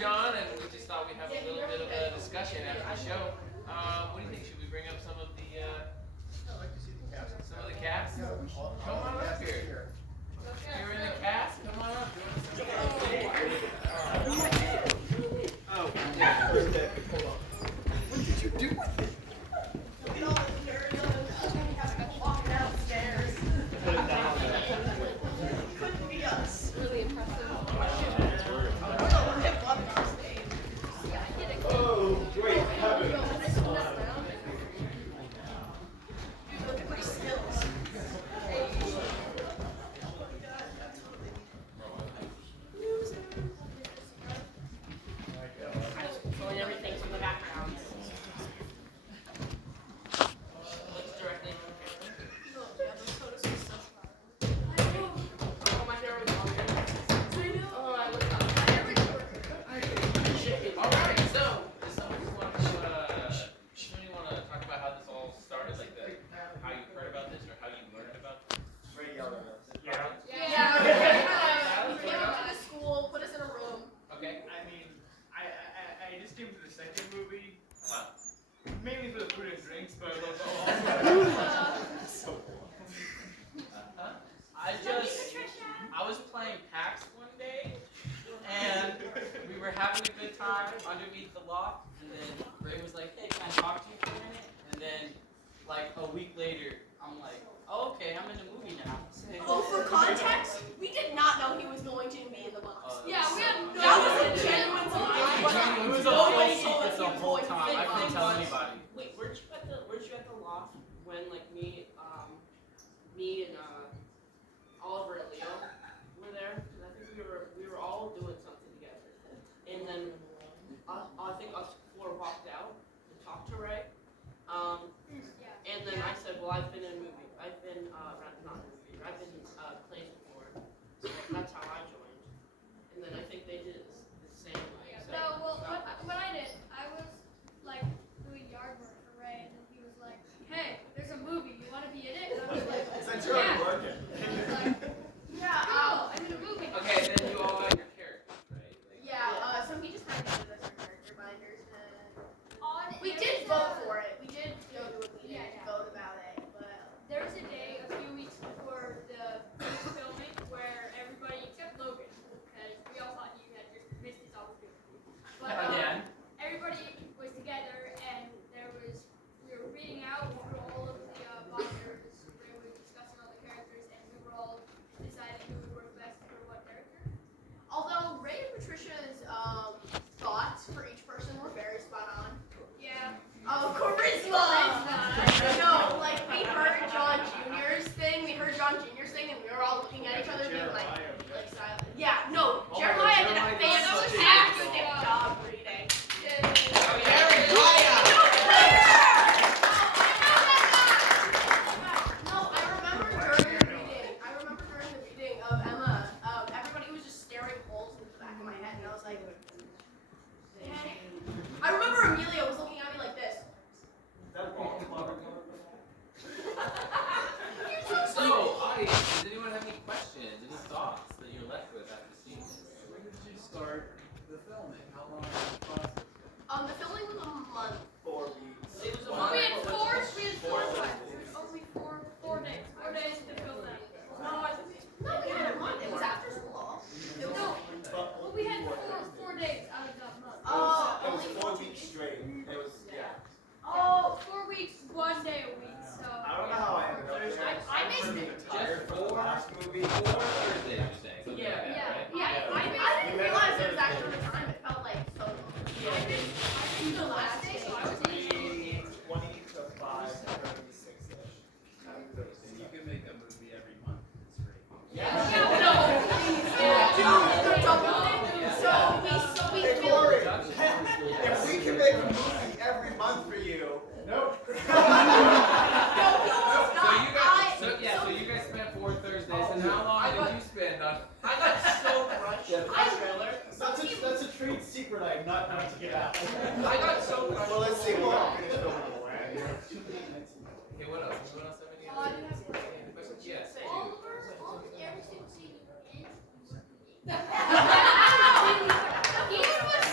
John, and we just thought we'd have a little bit of a discussion after the show. What do you think? Should we bring up some of the I'd like to see the cast. some of the cast? Come on up here. You're in the cast. Come on up. Oh, yeah. Hold on. What did you do with it? Look at all the nerds having to walk downstairs. Put it down there. Couldn't be us. Really impressive. Oh, great heavens. Look at my skills. Pulling everything from the background. Let's directly. Oh, my hair was longer. Oh, I look up. All right. So, does somebody want to talk about how this all started, like how you heard about this or how you learned about this? Ray yelled at us. Yeah. We came up to the school, put us in a room. Okay. I mean, I just came to the second movie, Wow. mainly for the food and drinks, but So cool. I was playing PAX one day, and we were having a good time underneath the loft, and then Ray was like, hey, can I talk to you for a minute? And then, like, a week later, I'm like, oh, okay, I'm in the movie now. Oh, for context, we did not know he was going to be in the box. Yeah, we had no That was a genuine surprise. It was a Nobody full told secret us he the was whole going to time. be in I the couldn't box. tell anybody. Wait, weren't you at the loft when like me and Oliver and Leo were there? 'Cause I think we were all doing something together. And then I think us four walked out to talk to Ray. And then I said, well, I've been in a movie. I've been not in a movie. I've been plays before. So that's how I joined. And then I think they did it the same way. So, No, well, what I did, I was like doing yard work for Ray, and then he was like, "Hey, there's a movie. You want to be in it?" And I was like, Since you're already "Yeah." working. And I was like, Yeah, "Cool, I'm in a movie." Okay, then you all got your characters, right? Like, yeah, so he just kind of gave us our character binders, and On we every did vote for it. We did go to a meeting Yeah, and yeah. vote about it, but There was a day a few weeks before the filming where everybody except Logan, because we all thought he had just missed his opportunity. But Again. everybody was together, and we were reading out through all of the binders. We were discussing all the characters, and we were all deciding who would work best for what character. although Ray and Patricia's thoughts for each person were very spot on. Yeah. Oh, charisma! No, like we heard John Jr.'s thing, and we were all looking at each other being like silent. Yeah, no, Jeremiah did a fantastic job reading. No, I remember during the reading of Emma, everybody was just staring holes into the back of my head, and I was like, I remember Amelia was looking at me like this. So, audience, does anyone have any questions, any thoughts that you're left with after seeing this? When did you start the filming? How long was the process? The filming was a month. 4 weeks. It was a Well, month. we had four times. There's only four days. 4 days to film that. No, we had a month. It was after school. It was, Well, we had four days out of that month. oh, It was only 4 weeks straight. It was, yeah. Oh, 4 weeks, 1 day a week. So. I don't know how I ended up there. I missed it. Tired from the last movie. 4 Thursdays, you're saying? Something Yeah. like that, right? Yeah, I didn't realize it was actually the time. It felt like so long. I missed the last day, so I was in. 20 to 5, 36-ish. And you can make a movie every month. It's free. So we Hey, filmed. Corey, if we can make a movie every month for you. Nope. No, he almost got. So you guys spent 4 Thursdays, and how long did you spend on? I got so crushed in the trailer. That's a trade secret I'm not going to get out. I got so crushed. Well, let's see. We'll finish filming the land. Okay, what else? Anyone else have any Oh, I didn't have questions? Yes. Oliver, every single scene he was in. He was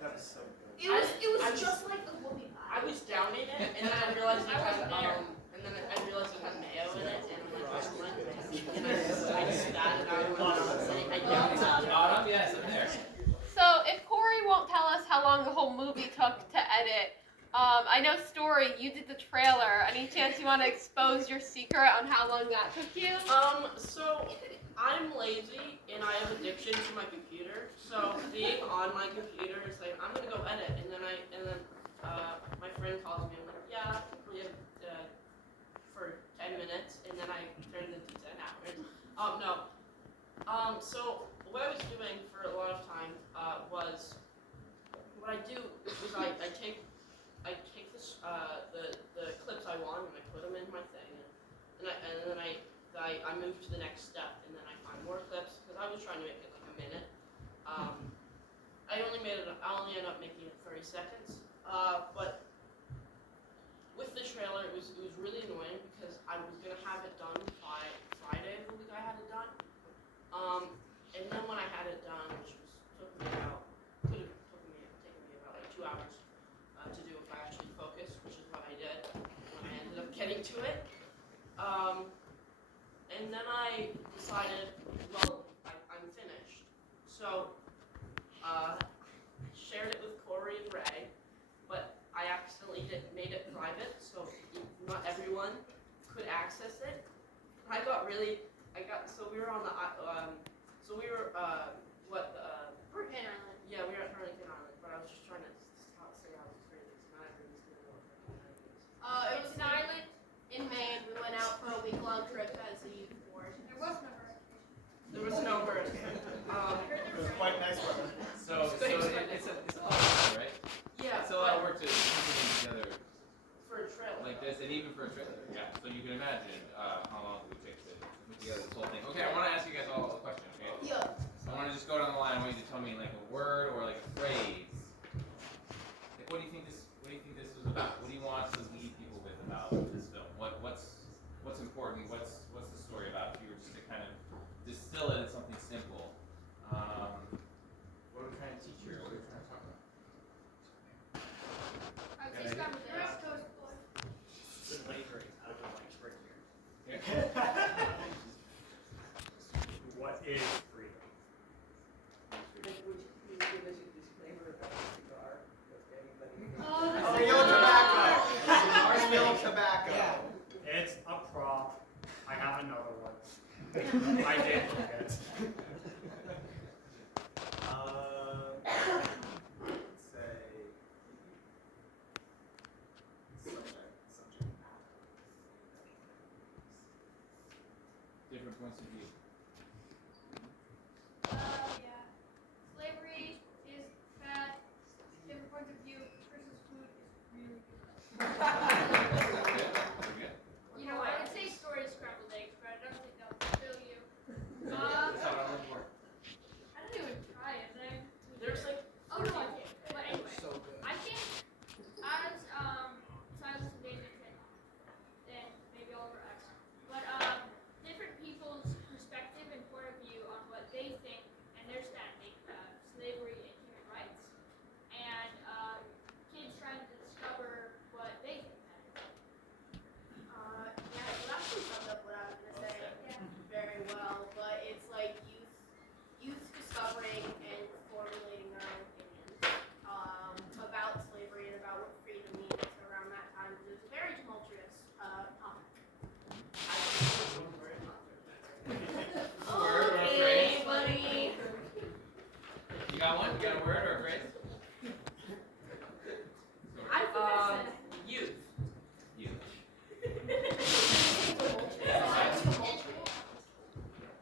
That was so good. It was I was- just like the whoopie pie. I was downing it, and then I realized it I had wasn't there. and then I realized it had mayo in it, and I'm like, oh, and I just spat it out of my mouth. I downed it. Bottom, yes, I'm there. So if Corey won't tell us how long the whole movie took to edit, I know Story, you did the trailer. Any chance you want to expose your secret on how long that took you? So I'm lazy and I have addiction to my computer. So being on my computer is like, I'm gonna go edit, and then my friend calls me. I'm like, yeah, we have for 10 minutes, and then I turned it into 10 hours. No. So what I was doing for a lot of time was what I do is I take this the clips I want and I put them in my thing, and then I move to the next step, and then I find more clips because I was trying to make it like a minute. I only ended up making it 30 seconds. But with the trailer, it was really annoying because I was gonna have it done by Friday of the week I had it done. And then when I had it done, which could have taken me about like 2 hours to do if I actually focused, which is what I did when I ended up getting to it. And then I decided, well, I'm finished. So, shared it with Corey and Ray, but I accidentally made it private, so not everyone could access it. So we were on the, Hurricane Island. yeah, we were at Hurricane Island, but I was just trying to say how it's crazy, because not everyone's gonna know what Hurricane Island is. It was It's an island. in Maine. We went out for a week-long trip as a youth board. There was no hurricane. There was no hurricane. It was quite nice weather. So it's a lot of work, right? Yeah, It's a lot of but work to put things together for a trailer. like this, and even for a trailer. Yeah. So you can imagine how long it would take to put together this whole thing. Okay, I want to ask you guys all a question. Okay. Yeah. I want to just go down the line. I want you to tell me like a word or like a phrase. Like, what do you think this was about? What do you want to leave people with about this film? What's important? What's the story about? If you were just to kind of distill it in something simple, what are we trying to teach here? What are we trying to talk about? I would say scrambled eggs. Toast boy. Slavery. I would like to bring here. Yeah. What is freedom? Would you give us a disclaimer about the cigar? Oh, yellow tobacco. Ours yellow tobacco. It's a prop. I have another one. I did forget. Let's say subject matter. Different points of view. Yeah. Slavery is bad. Different points of view versus food is really good. Good. You know, I would say story is scrambled eggs, but I don't think that would fill you. That's how I learned more. I don't even try it. There's like Oh no, I can't. But anyway, So good. I think as Silas and David said, then maybe Oliver X. But different people's perspective and point of view on what they think and their standing of slavery and human rights, and kids trying to discover what they think that is. Yeah, well, actually summed up what I was gonna say very well. But it's like youth discovering and formulating their own opinions about slavery and about what freedom means around that time. It was a very tumultuous topic. Word or a Okay, phrase? buddy. You got one? You got a word or a phrase? I think I said youth. You.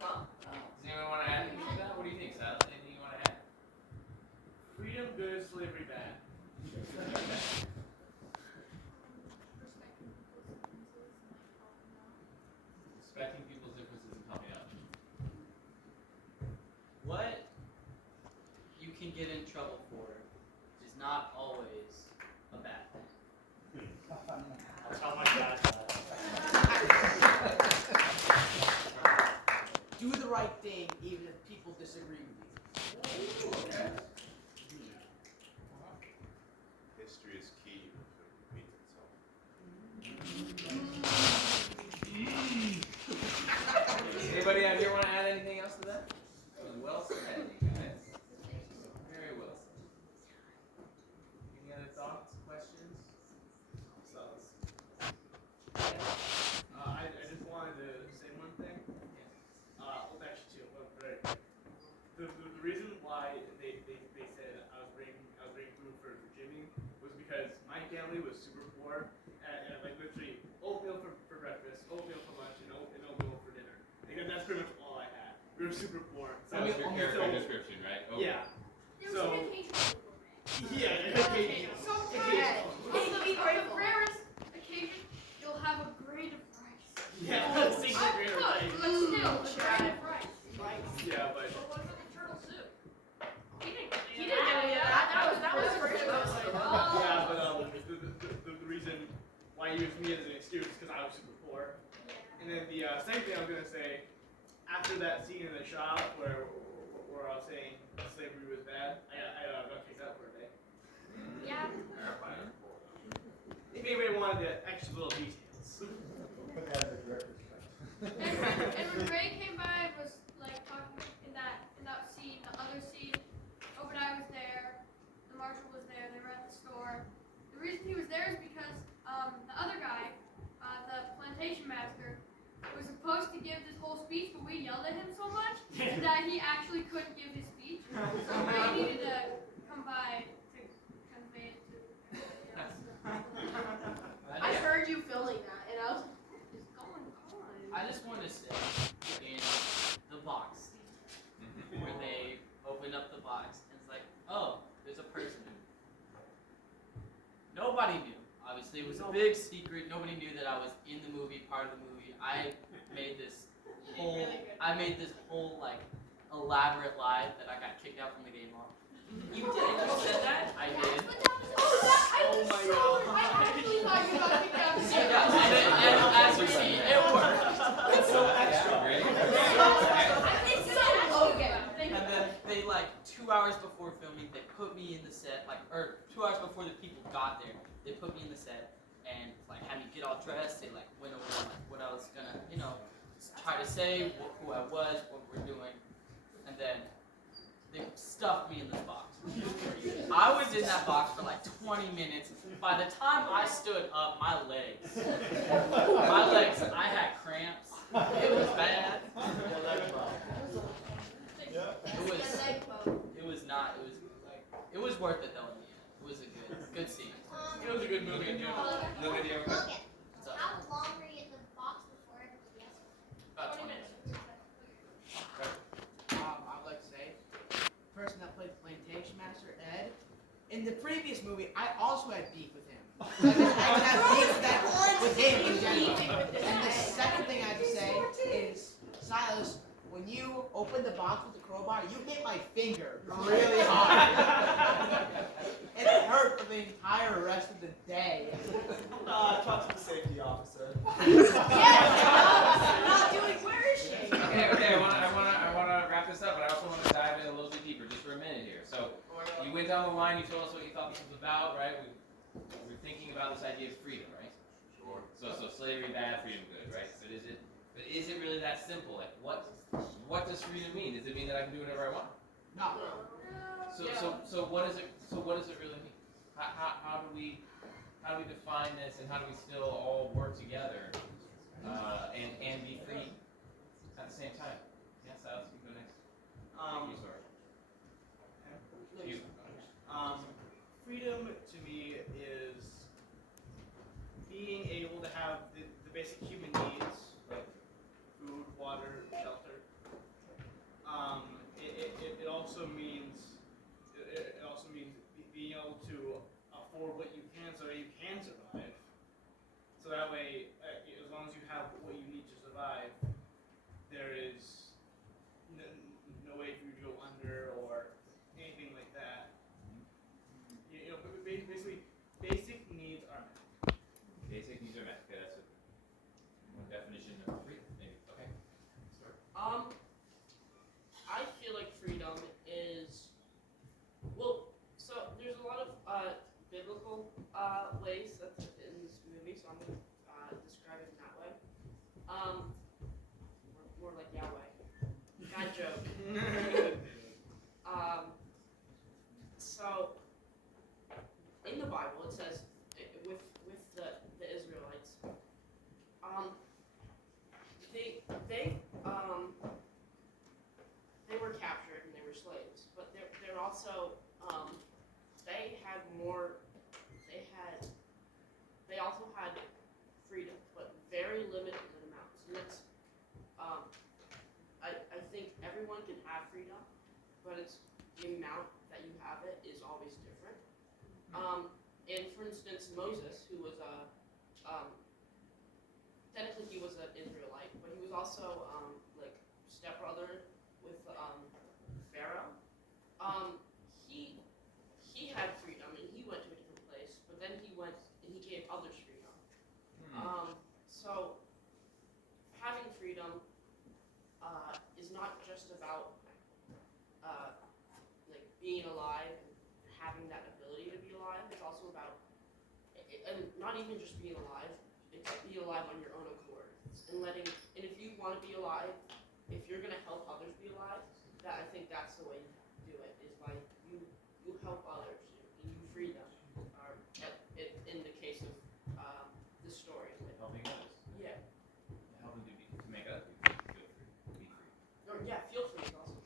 Huh? Does anyone want to add anything to that? What do you think, Sal? Anything you want to add? Freedom good, slavery bad. Respecting people's differences and helping out. What you can get in trouble for is not always a bad thing. I'll tell my dad that. Do the right thing even if people disagree with you. Okay. were super poor. So That was your on the character film- description, right? Okay. Yeah. There was So- vacation. Yeah. Occasionally. Sometimes, On the rarest occasion, you'll have a grade of rice. Yeah. Single grade of rice. But still, a grade of rice. Yeah, but. But what about the turtle soup? He didn't get he didn't get any of that. That was first. Yeah, but the reason why he used me as an excuse is because I was super poor. And then the second thing I was gonna say, after that scene in the shop where I was saying slavery was bad, I got kicked out for a day. Yeah. If anybody wanted the extra little details. And when Ray came by and was like talking in that scene, the other scene, Obadiah was there, the marshal was there, they were at the store. The reason he was there is because the other guy, the plantation master, was supposed to give this whole speech, but we yelled at him so much that he actually couldn't give his speech. So Ray needed to come by to convey it to everybody else. I heard you filming that, and I was like, what is going on? I just want to say, in the box scene, where they open up the box, and it's like, oh, there's a person. Nobody knew. Obviously, it was a big secret. Nobody knew that I was in the movie, part of the movie. I made this whole like elaborate lie that I got kicked out from the game off. You did? You said that? I did. Oh my god. I actually thought you got kicked out. And as you see, it worked. It's so extra. It's so Logan. And then they 2 hours before filming, they put me in the set, or 2 hours before the people got there, they put me in the set and had me get all dressed. They went over what I was gonna, try to say, who I was, what we're doing, and then they stuffed me in this box. I was in that box for 20 minutes. By the time I stood up, my legs, I had cramps. It was bad. It was worth it though in the end. It was a good scene. It was a good movie in general. No video. So, How long were you in the box before everybody else? about 20 minutes. I'd like to say, the person that played the plantation master, Ed, in the previous movie, I also had beef with him. I had beef with him in general. And the second thing I have to say is, Silas, when you opened the box with the crowbar, you hit my finger really hard. It hurt for the entire rest of the day. Talk to the safety officer. Not doing. Where is she? Okay. I wanna wrap this up, but I also want to dive in a little bit deeper, just for a minute here. So, you went down the line. You told us what you thought this was about, right? We're thinking about this idea of freedom, right? Sure. So slavery bad, freedom good, right? But is it really that simple? What does freedom mean? Does it mean that I can do whatever I want? No. So what does it really mean? How do we define this, and how do we still all work together and be free at the same time? Yes, Alex, you go next. You, sorry. You. Freedom to me is being able to have the basic human needs like food, water, shelter. It also means being able to afford what you can so that you can survive. So that way, as long as you have what you need to survive, there is no way for you to go under or anything like that. Basically, basic needs are met. Basic needs are met. Okay, that's one definition of freedom, maybe. Okay. Start. I feel like freedom is, so there's a lot of biblical ways that's in this movie, so I'm going to describe it in that way. More like Yahweh. Bad joke. So, in the Bible, it says, with the Israelites, they were captured and they were slaves, but they're also they had more. They also had freedom, but very limited amounts. And that's I think every but it's the amount that you have it is always different. And for instance, Moses, who was technically he was an Israelite, but he was also like stepbrother with Pharaoh. He had freedom and he went to a different place, but then he went and he gave others freedom. So having freedom is not just about like being alive and having that ability to be alive. It's also about, and not even just being alive. It's being alive on your own accord and and if you want to be alive, if you're gonna help others be alive, I think that's the way you do it. Is by you help others and you free them. Or in the case of the story. Helping others. Yeah. Helping to make others feel free, be free. Or yeah, feel free is also.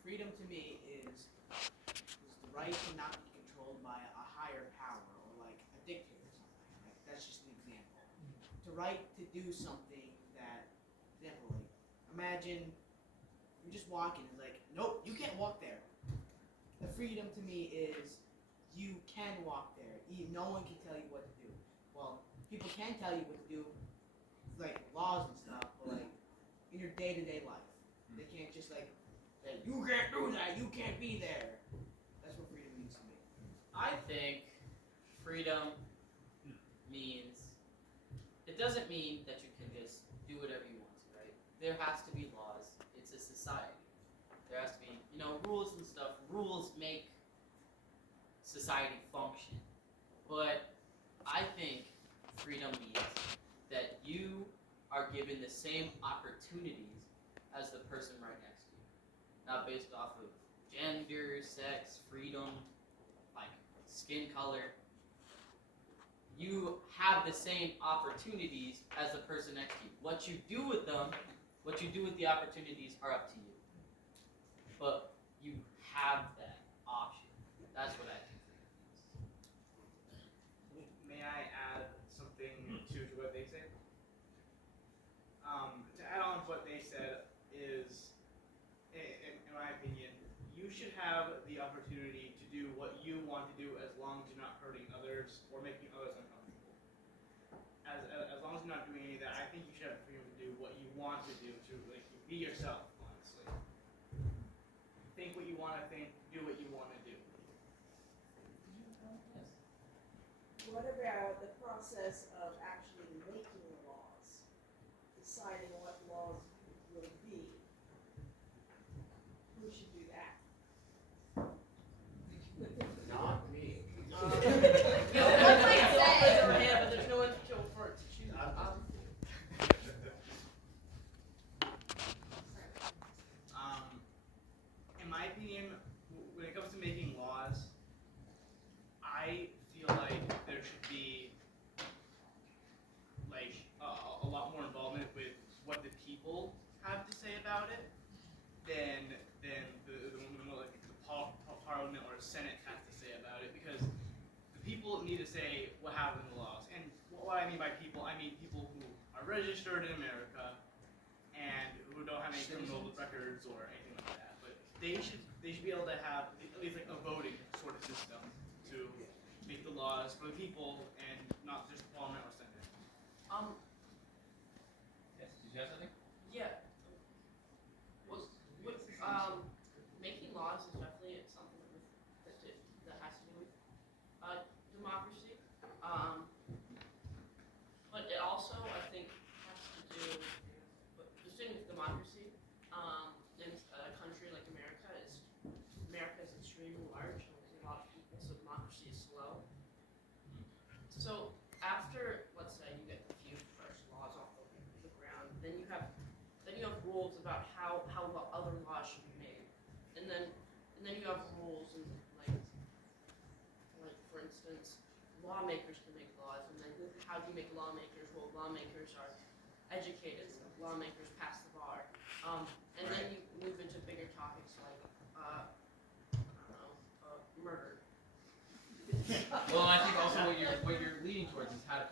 Freedom to me is the right to not be controlled by a higher power or like a dictator or something. Like that's just an example. The right to do something that, example, like imagine you're just walking. It's like, nope, you can't walk there. The freedom to me is you can walk there. No one can tell you what to do. Well, people can tell you what to do, like laws and stuff, but like in your day-to-day life, they can't just like, say, you can't do that. You can't be there. That's what freedom means to me. I think freedom means, it doesn't mean that you can just do whatever you want to, right? There has to be laws. It's a society. There has to be, rules and stuff. Rules make society function. But I think freedom means that you are given the same opportunities as the person right next to you. Not based off of gender, sex, freedom, like skin color. You have the same opportunities as the person next to you. What you do with them, what you do with the opportunities are up to you. But you have that option. That's what I think. May I add something to what they say? To add on to what they said is, in my opinion, you should have the opportunity to do what you want to do as long as you're not hurting others or making others uncomfortable. As long as you're not doing any of that, I think you should have the freedom to do what you want to do, to like be yourself, honestly. Think what you want to think, do what you want to do. What about the process of actually making laws, deciding what laws will be? Who should do that? Not me. Let's like say over here, but there's no one for it to choose. In my opinion, when it comes to making laws, I feel like there should be like a lot more involvement with what the people have to say about it than the Parliament or Senate has to say about it, because the people need to say what happens in the laws. And what I mean by people, I mean people who are registered in America and who don't have any criminal records or anything like that. But they should be able to have at least like a voting sort of system to make the laws for the people and not just Parliament or Senate. Yes, did you have something? Yeah. Making laws is definitely something that has to do with democracy. But it also, I think, has to do with the thing with democracy. In a country like America is extremely large and there's a lot of people, so democracy is slow. So after, let's say, you get a few first laws off the ground, then you have rules about how the other laws should be made, and then you have rules and like for instance, lawmakers can make laws, and then how do you make lawmakers? Well, lawmakers are educated, so lawmakers pass the bar, and then you move into bigger topics like I don't know, murder. Well, I think also what you're leading towards is how to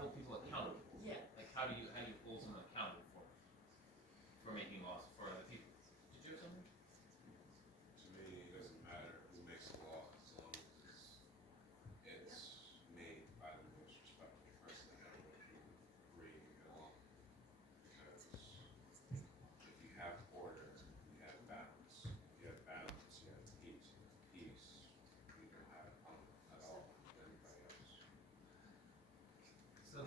hold people accountable. Yeah. Like how do you hold someone accountable for making laws for other people? Did you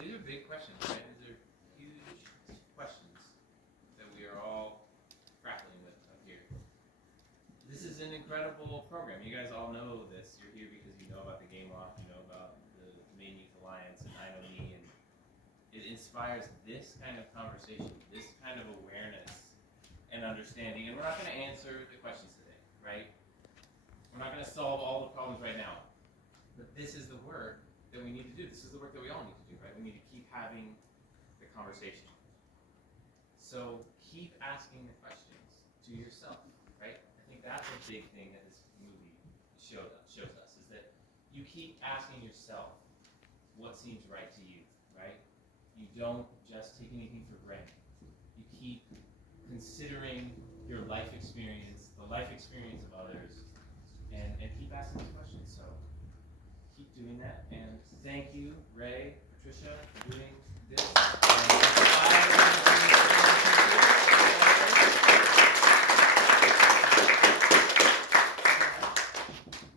these are big questions, right? These are huge questions that we are all grappling with up here. This is an incredible program. You guys all know this. You're here because you know about the Game Loft, you know about the Maine Youth Alliance and I Know Me, and it inspires this kind of conversation, this kind of awareness and understanding. And we're not going to answer the questions today, right? We're not going to solve all the problems right now. But this is the work that we need to do. This is the work that we all need to do, right? We need to keep having the conversation. So keep asking the questions to yourself, right? I think that's a big thing that this movie shows us, is that you keep asking yourself what seems right to you, right? You don't just take anything for granted. You keep considering your life experience, the life experience of others, and keep asking these questions. So keep doing that. And thank you, Ray, Patricia, for doing this.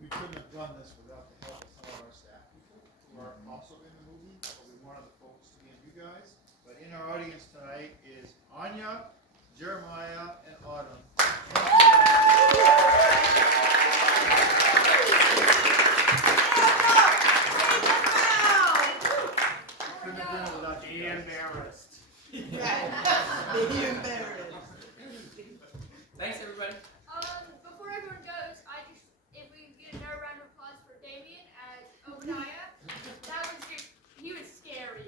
We couldn't have done this without the help of some of our staff people who are also in the movie, but we wanted the focus to be on you guys. But in our audience tonight is Anya, Jeremiah, and Autumn. Couldn't have done it without you guys. Embarrassed. Be embarrassed. Thanks, everybody. Before everyone goes, if we get another round of applause for Damien as Obadiah, that was just, he was scary.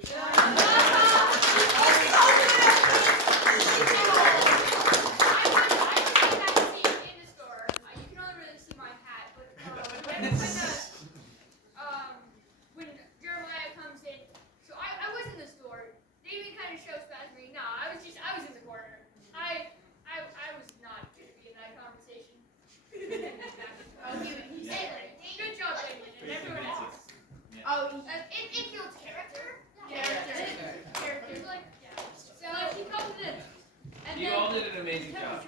When Jeremiah comes in, so I was in the store. Damien kind of shows past me. No, I was in the corner. I was not going to be in that conversation. He said that. Good job, Damien, and everyone else. It builds character. Character. Like, so he comes in. And you all did an amazing job.